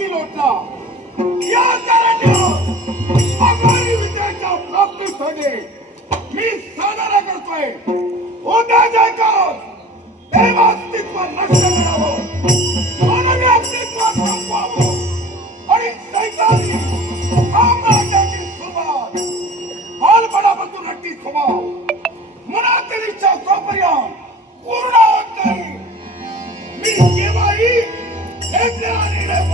मार्गी लोटला या आगामी विजयाच्या प्राप्तीसाठी मी साजरा करतोय. उद्या जे काळ देव अस्तित्व नष्ट करावं. मानवी अस्तित्व संपवावं.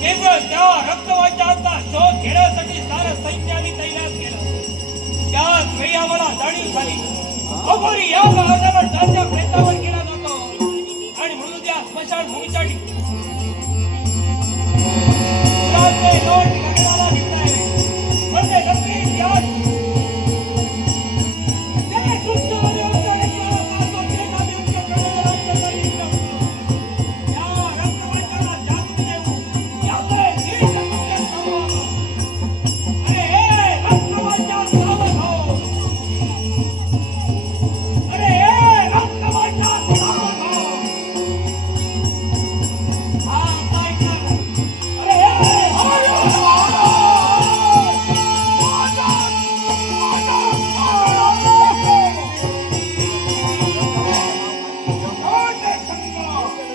કેન્દ્ર ત્યાં રક્તમાં ચાલતા સો ઘેડા સટી સારા સૈન્યની તૈનાત કેલા ત્યાં ખાલી અગોરી યા બહાર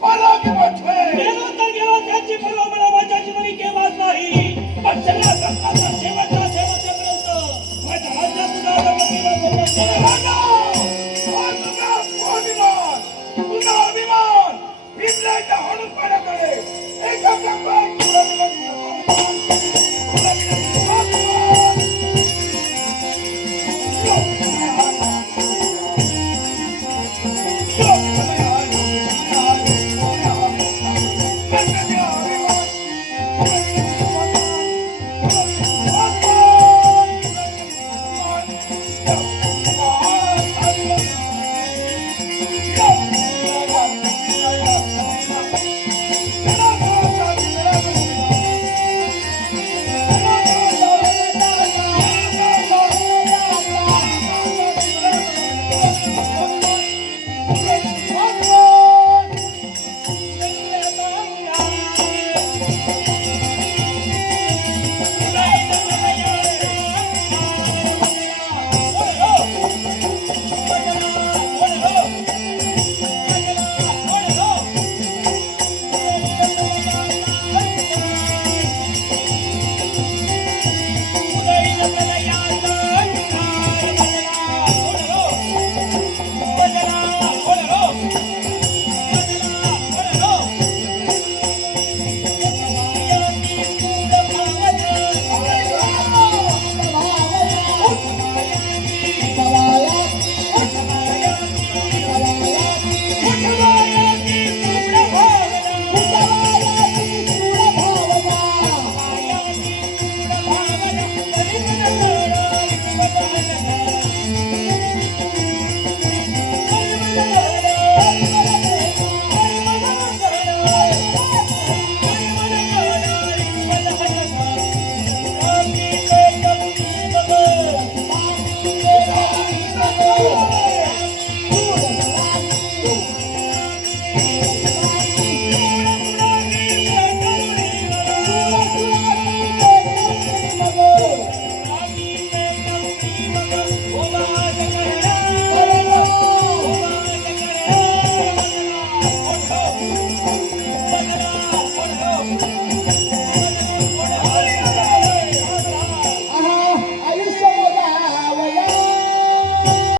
मला वाचायची मला माझ्याची काही केव्हाच नाही पण